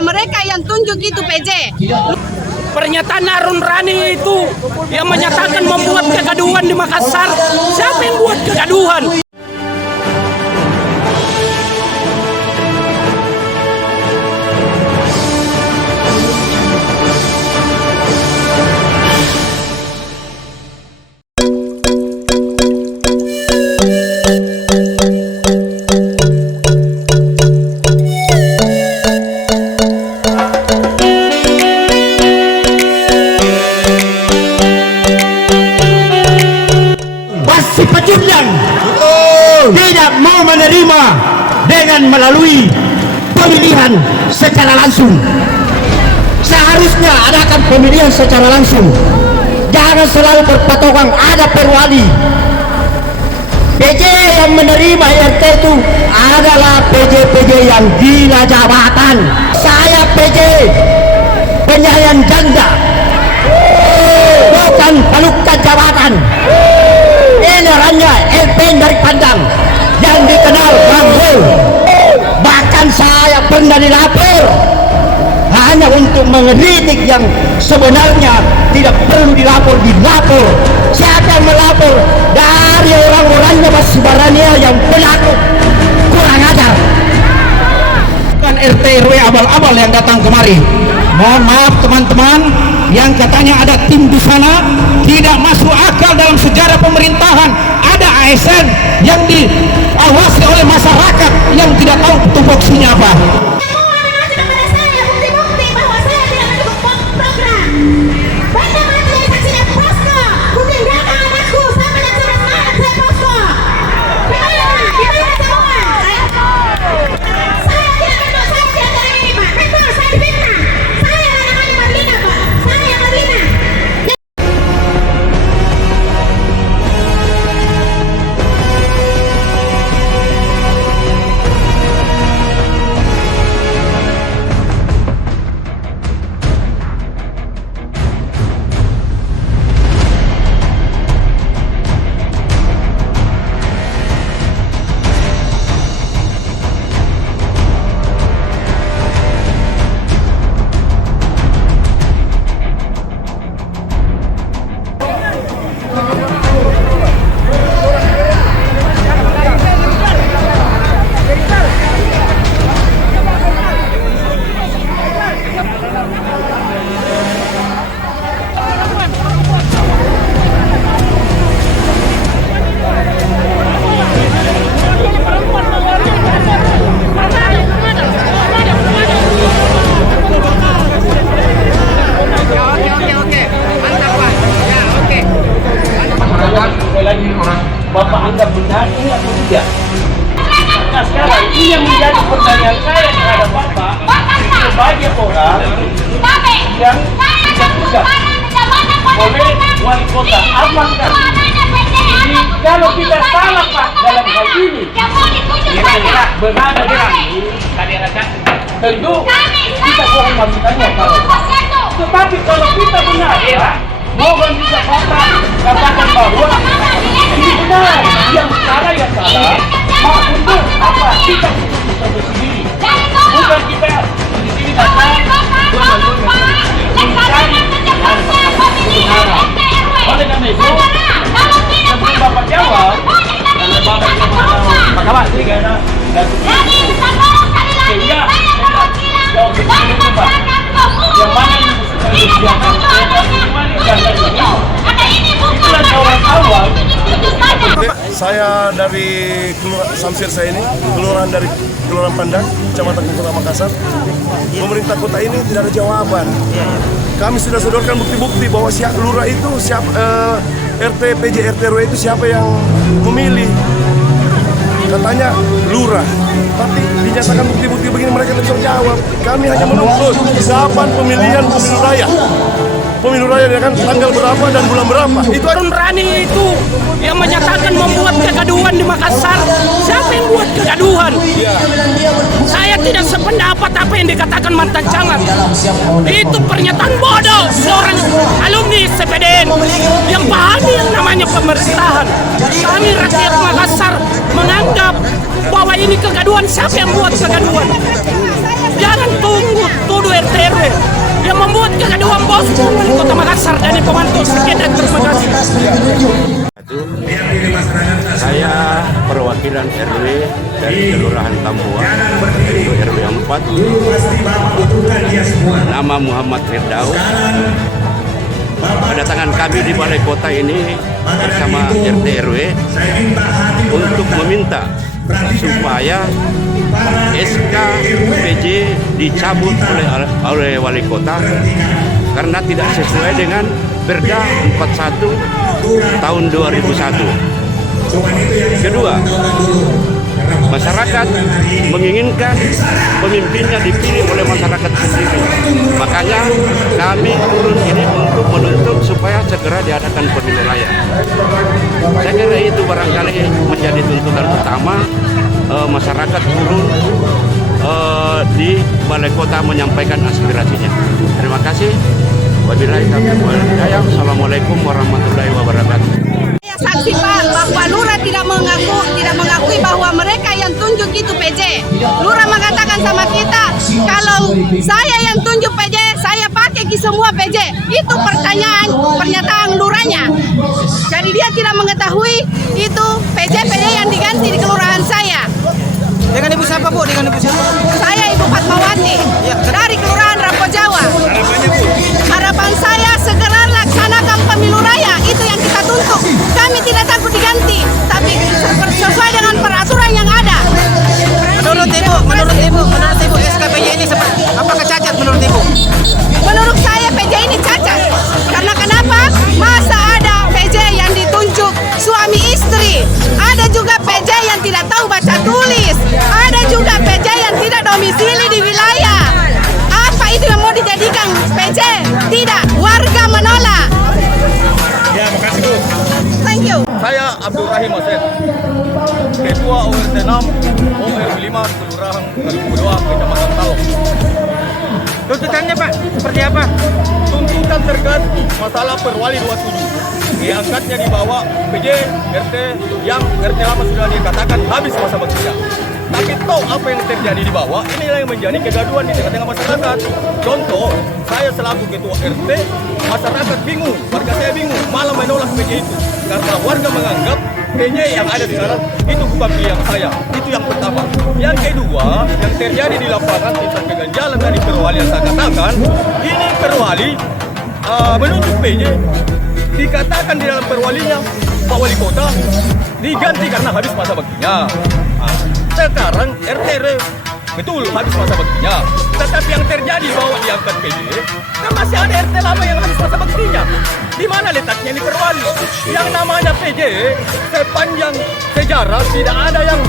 mereka yang tunjuk itu PJ. Pernyataan Harun Rani itu yang menyatakan membuat kegaduhan di Makassar. Siapa yang buat kegaduhan? Si pecundang tidak mau menerima dengan melalui pemilihan secara langsung. Seharusnya adakan pemilihan secara langsung, jangan selalu berpatokan ada perwali. PJ yang menerima RT itu adalah PJ-PJ yang gila jabatan. Saya PJ penyayang janda, bukan pelukan jabatan. Ini orangnya LPN dari Padang yang dikenal Bangul. Bahkan saya pernah dilapor hanya untuk mengkritik yang sebenarnya tidak perlu dilapor. Siapa yang melapor? Dari orang-orangnya Mas Barania yang pelaku kurang ajar. Kan RT RW abal-abal yang datang kemari. Mohon maaf teman-teman yang katanya ada tim di sana, tidak masuk akal dalam sejarah pemerintahan. Ada ASN yang diawasi oleh masyarakat yang tidak tahu tupoksinya apa. Bapak anggap benar ini atau tidak? Nah sekarang ini yang menjadi pertanyaan saya kepada Bapak, sebagai orang yang dijabat oleh wali kota, apakah ini kalau kita salah Pak dalam hal ini, benar tentu kita boleh melakukannya Pak. Tetapi kalau kita benar, mohon bisa Bapak katakan bahwa ini benar, yang salah ya salah, maka untuk apa kita bisa sendiri, bukan kita di sini datang mencari kebenaran. Oleh karena itu, sebelum Bapak jawab, karena Bapak Pak Kawan, sehingga jawab begini Pak, yang mana yang disediakan itulah jawaban awal. Saya dari Samsir, saya ini kelurahan dari Kelurahan Pandang, Kecamatan Kota Makassar. Pemerintah kota ini tidak ada jawaban. Kami sudah sodorkan bukti-bukti bahwa lurah itu RT, PJ, RT, RW itu siapa yang memilih. Katanya lurah, tapi dinyatakan bukti-bukti begini mereka tidak bisa jawab. Kami hanya menuntut kapan pemilihan pemilu raya. Pemilu raya kan tanggal berapa dan bulan berapa. Itu Harun Rani itu yang menyatakan membuat kegaduhan di Makassar. Siapa yang buat kegaduhan? Saya tidak sependapat apa yang dikatakan mantan camat. Itu pernyataan bodoh seorang alumni CPDN yang pahami yang namanya pemerintahan. Kami rakyat Makassar menganggap bahwa ini kegaduhan. Siapa yang buat kegaduhan? Jangan tunggu RT RW yang membuat kegaduhan bosku wali kota Makassar dan pemantau. Sekian dan terima kasih. Saya perwakilan RW dari Kelurahan Tambuan, yaitu RW 4. Nama Muhammad Firdaus. Kedatangan kami di Balai Kota ini bersama RT RW untuk meminta supaya SK PJ dicabut oleh Wali Kota karena tidak sesuai dengan Perda 41 tahun 2001. Kedua, masyarakat menginginkan pemimpinnya dipilih oleh masyarakat sendiri. Makanya kami turun ini untuk menuntut supaya segera diadakan pemilu raya. Saya kira itu barangkali menjadi tuntutan utama masyarakat turun di Balai Kota menyampaikan aspirasinya. Terima kasih. Wabillahi taufiq wal hidayah. Assalamualaikum warahmatullahi wabarakatuh. Saya saksi Pak bahwa Lurah tidak mengakui bahwa mereka yang tunjuk itu PJ. Lurah mengatakan sama kita kalau saya yang tunjuk PJ, saya pakai ke semua PJ. Itu pernyataan Lurahnya. Jadi dia tidak mengetahui itu PJ yang diganti di kelurahan saya. Dengan ibu siapa Bu? Dengan ibu siapa? Saya Ibu Fatmawati dari Kelurahan Rampo Jawa. Harapan saya segera laksanakan pemilu raya, itu yang kita tuntut. Kami tidak takut diganti, tapi sesuai dengan peraturan yang ada. Menurut ibu SKPJ ini seperti apakah cacat menurut ibu? Menurut saya PJ ini cacat. Karena kenapa? Masa ada PJ yang ditunjuk suami istri, ada juga PJ yang tidak tahu baca tulis, ada juga PJ yang tidak domisili di wilayah. Apa itu yang mau dijadikan PJ? Tidak, warga menolak. Ya, makasih Bu. Thank you. Saya Abdul Rahim Asep, Ketua ORT 6, ORW 5, Kelurahan Kalibudua, Kecamatan Talok. Tuntutannya Pak, seperti apa? Tuntutan terkait masalah Perwali 27. Diangkatnya di bawah PJ RT yang RT lama sudah dikatakan habis masa baktinya. Tapi tahu apa yang terjadi di bawah, inilah yang menjadi kegaduhan di tengah-tengah masyarakat. Contoh, saya selaku ketua RT, masyarakat bingung, warga saya bingung, malah menolak PJ itu. Karena warga menganggap PJ yang ada di sana itu bukan pilihan saya. Itu yang pertama. Yang kedua, yang terjadi di lapangan tentang keganjalan dari Perwali yang saya katakan, ini Perwali menunjuk PJ, dikatakan di dalam perwalinya Pak Wali Kota diganti karena habis masa baktinya. Sekarang RT betul habis masa baktinya, tetapi yang terjadi bahwa diangkat PJ kan masih ada RT lama yang habis masa baktinya. Di mana letaknya di Perwali? Yang namanya PJ sepanjang sejarah tidak ada yang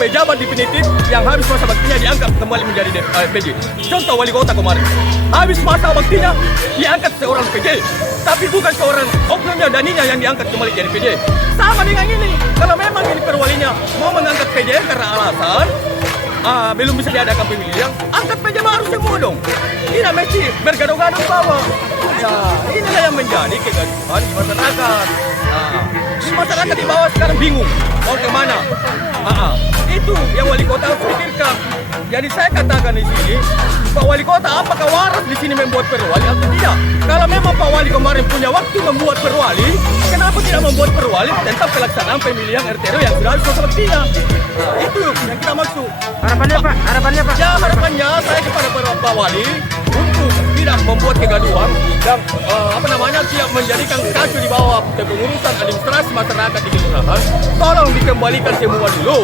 pejabat definitif yang habis masa baktinya diangkat kembali menjadi PJ. Contoh Wali Kota kemarin habis masa baktinya diangkat seorang PJ, tapi bukan seorang oknumnya Daninya yang diangkat kembali jadi PJ. Sama dengan ini, kalau memang ini Perwalinya mau mengangkat PJ karena alasan belum bisa diadakan pemilihan, angkat PJ harus semua dong. Tidak mesti bergaduh-gaduh bawah. Ya, inilah yang menjadi kegaduhan di masyarakat. Di masyarakat di bawah sekarang bingung mau kemana. Itu yang Wali Kota harus pikirkan. Jadi saya katakan di sini, Pak Wali Kota apakah waras di sini membuat perwali atau tidak? Kalau memang Pak Wali kemarin punya waktu membuat perwali, kenapa tidak membuat perwali tentang pelaksanaan pemilihan RT RW yang sudah harus selesai? Itu yang kita maksud. Harapannya Pak, harapannya Pak. Ya, harapannya saya kepada Pak Wali untuk tidak membuat kegaduhan dan tidak menjadikan kacau di bawah kepengurusan administrasi masyarakat di kelurahan. Tolong dikembalikan semua dulu,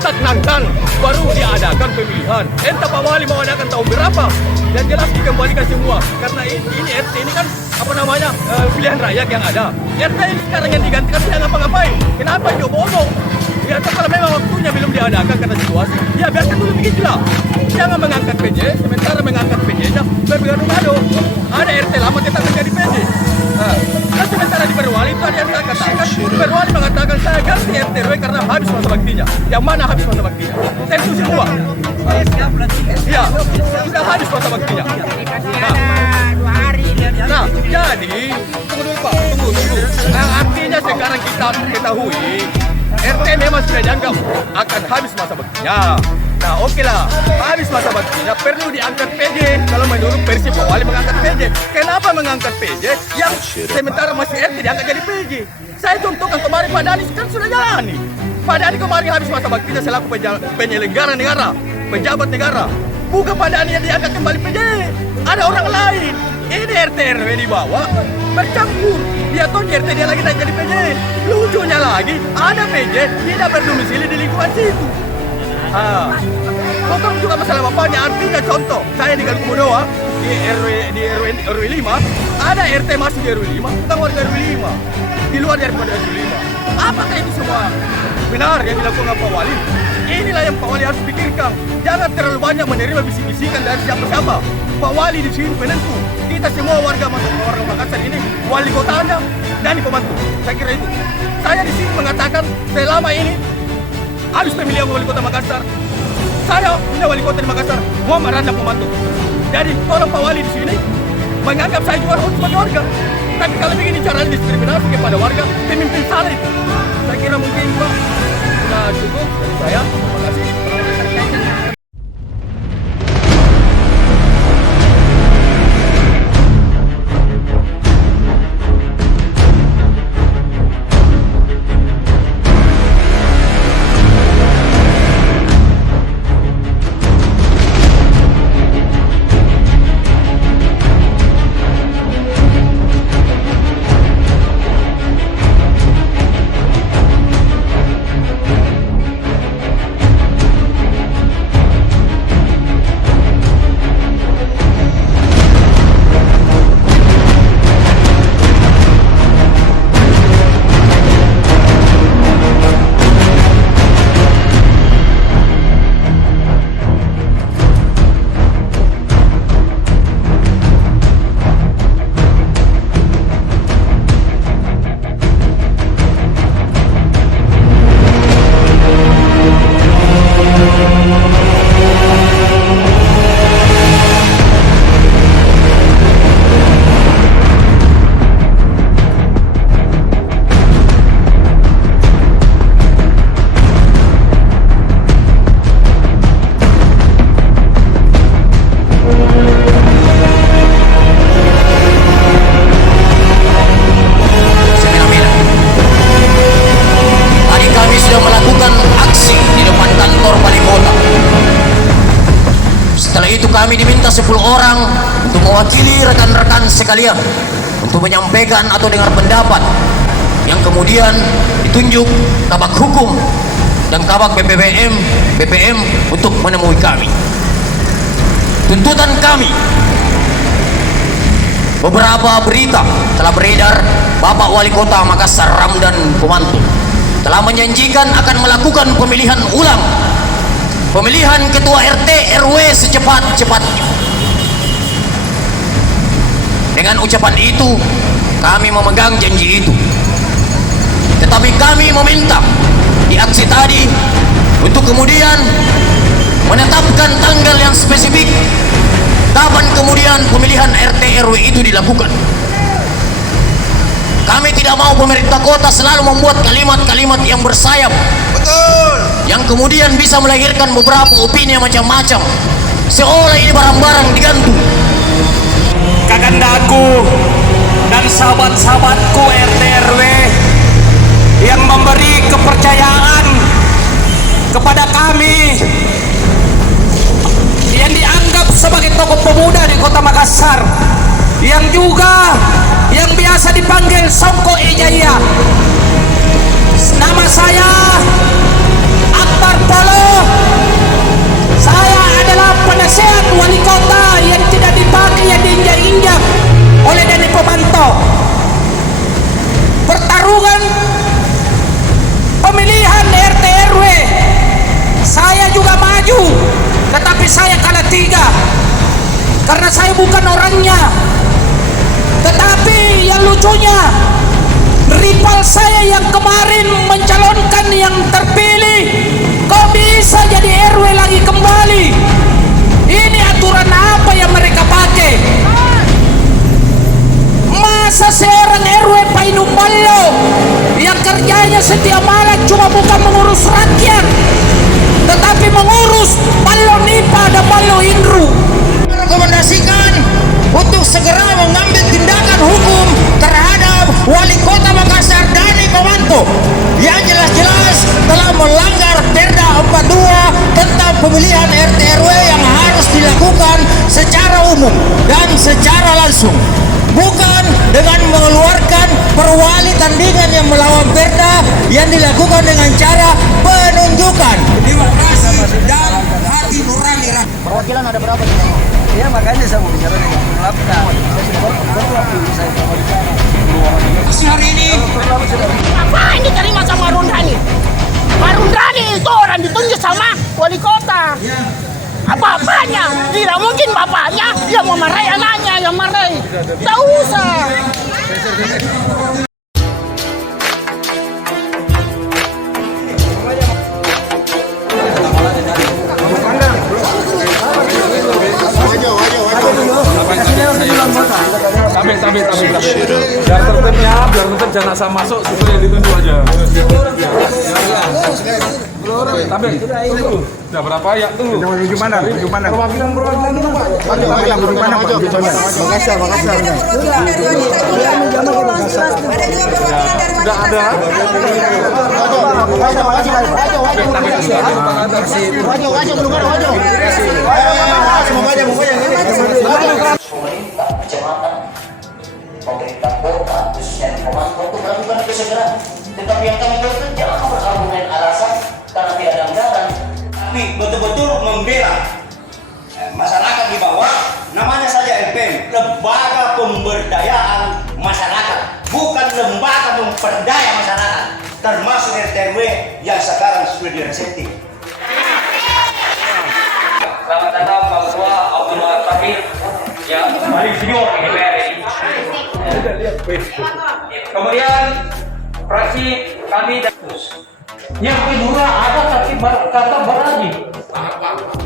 stagnankan, baru diadakan pemilihan. Entah Pak Wali mau adakan tahun berapa, dan jelas dikembalikan semua. Karena ini RT ini kan pilihan rakyat yang ada. RT ini sekarang yang digantikan tidak ngapa-ngapain. Kenapa diobo-obo? Ya, kalau memang waktunya belum diadakan karena situasi, ya biarkan dulu begitulah. Jangan mengangkat PJ, sementara mengangkat PJ-nya bergaduh-gaduh. Ada RT lama tetap menjadi PJ. Dan sementara di Perwali itu ada yang saya katakan, Perwali mengatakan saya ganti RT RW karena habis masa baktinya. Yang mana habis masa baktinya? Tentu semua. Iya, sudah habis masa baktinya. Nah, jadi tunggu dulu Pak, tunggu. Artinya sekarang kita ketahui RT memang sudah dianggap akan habis masa baktinya. Nah oke lah, habis masa baktinya perlu diangkat PJ. Kalau menurut versi Pak Wali mengangkat PJ. Kenapa mengangkat PJ yang sementara masih RT diangkat jadi PJ? Saya contohkan kemarin Pak Dhani kan sudah jalani. Pak Dhani kemarin habis masa baktinya selaku penyelenggara negara, pejabat negara. Bukan Pak Dhani yang diangkat kembali PJ. Ada orang lain. Ini RT RW dibawa bercampur. Dia tahu RT dia lagi naik jadi PJ. Lucunya lagi ada PJ tidak berdomisili di lingkungan situ. Bukan juga masalah bapaknya, artinya contoh saya di Galkumodoa di RW 5 ada RT masih di RW 5 bukan warga RW 5 di luar daripada RW 5. Apakah itu semua benar yang dilakukan Pak Wali? Inilah yang Pak Wali harus pikirkan. Jangan terlalu banyak menerima bisik-bisikan dari siapa-siapa. Pak Wali di sini penentu. Kita semua warga Makassar ini wali kotanya dan pembantu. Saya kira itu. Saya di sini mengatakan selama ini habis pemilihan wali kota Makassar, saya punya wali kota di Makassar, Muhammad Randa pembantu. Jadi tolong Pak Wali di sini menganggap saya juga sebagai warga. Tapi kalau begini cara diskriminasi kepada warga, pemimpin salah itu. Saya kira mungkin Pak sudah cukup dari saya. Terima kasih. Kami diminta 10 orang untuk mewakili rekan-rekan sekalian untuk menyampaikan atau dengar pendapat yang kemudian ditunjuk Kabak Hukum dan Kabak BPM untuk menemui kami. Tuntutan kami, beberapa berita telah beredar Bapak Wali Kota Makassar Ramdan Pomanto telah menjanjikan akan melakukan pemilihan ulang, pemilihan ketua RT RW secepat-cepatnya. Dengan ucapan itu kami memegang janji itu. Tetapi kami meminta di aksi tadi untuk kemudian menetapkan tanggal yang spesifik kapan kemudian pemilihan RT RW itu dilakukan. Kami tidak mau pemerintah kota selalu membuat kalimat-kalimat yang bersayap, betul, yang kemudian bisa melahirkan beberapa opini yang macam-macam, seolah ini barang-barang digantung. Kagandaku dan sahabat-sahabatku RT RW yang memberi kepercayaan kepada kami yang dianggap sebagai tokoh pemuda di Kota Makassar, yang juga yang biasa dipanggil Songko Ejaya. Nama saya Akbar Polo. Saya adalah penasehat wali kota yang tidak dipakai, yang diinjak-injak oleh Dhani Pomanto. Pertarungan pemilihan RT RW saya juga maju, tetapi saya kalah 3 karena saya bukan orangnya. Tetapi yang lucunya, rival saya yang kemarin mencalonkan yang terpilih kok bisa jadi RW lagi kembali. Ini aturan apa yang mereka pakai? Masa seorang RW Painumballo yang kerjanya setiap malam cuma bukan mengurus rakyat, tetapi mengurus mengurus Ballo Nipa dan Ballo Indru. Rekomendasikan untuk segera mengambil tindakan hukum terhadap Wali Kota Makassar Dani Komanto yang jelas-jelas telah melanggar Perda 42 tentang pemilihan RT RW yang harus dilakukan secara umum dan secara langsung, bukan dengan mengeluarkan perwali tandingan yang melawan Perda yang dilakukan dengan cara penunjukan demokrasi dan hati nurani rakyat. Perwakilan ada berapa? Ya makanya saya mau bicara dengan pelapor. Hari ini Ngapain diterima sama Rundani? Pak Rundani itu orang ditunjuk sama wali kota. Apa-apanya? Tidak mungkin bapaknya yang memarahi anaknya, yang marahi. Tak usah. Tapi. Biar tertib jangan asal masuk, sesuai yang ditunjuk aja. Tapi tunggu. Udah berapa ya? Tunggu. Gimana? Perwakilan dulu, Pak. Gimana, Pak? Makassar. Sudah ada. Pemerintah kota khususnya di Komanto untuk melakukan kesegeran, tetapi yang kami lakukan jangan berargumen alasan karena tidak ada anggaran, tapi betul-betul membela masyarakat di bawah. Namanya saja LPM, lembaga pemberdayaan masyarakat, bukan lembaga memperdaya masyarakat, termasuk RT/RW yang sekarang sudah diresetting. Selamat datang Pak Ketua Abdullah Tahir yang paling senior di DPR ini. Kemudian fraksi kami yang kedua ada kata berani.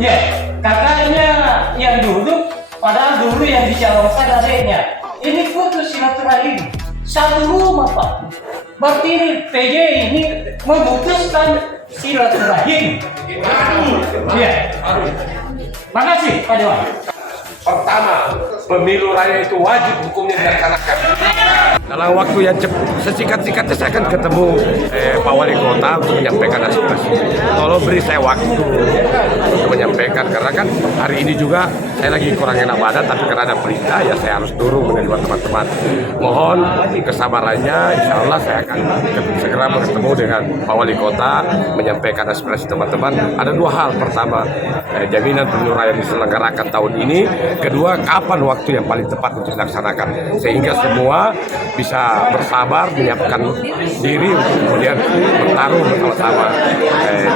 Ya, kakaknya yang duduk, padahal dulu yang dicalonkan adiknya. Ini putus silaturahim. Satu rumah Pak. Berarti ini PJ ini memutuskan silaturahim. Ya. Makasih Pak Dewan. Pertama, pemilu raya itu wajib hukumnya dilaksanakan. Dalam waktu yang sesingkat-singkatnya saya akan ketemu Pak Wali Kota untuk menyampaikan aspirasi. Tolong beri saya waktu untuk menyampaikan, karena kan hari ini juga saya lagi kurang enak badan, tapi karena ada perintah ya saya harus turun dengan teman-teman. Mohon kesabarannya, insya Allah saya akan segera bertemu dengan Pak Wali Kota menyampaikan aspirasi teman-teman. Ada dua hal. Pertama, jaminan pemilu raya diselenggarakan tahun ini. Kedua, kapan waktu yang paling tepat untuk dilaksanakan, sehingga semua bisa bersabar menyiapkan diri untuk kemudian bertarung bersama-sama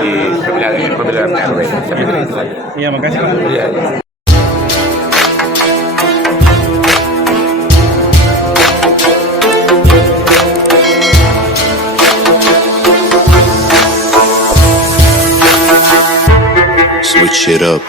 di pemilihan RW. Saya pikir itu saja. Iya, makasih Pak. Iya. Switch it up.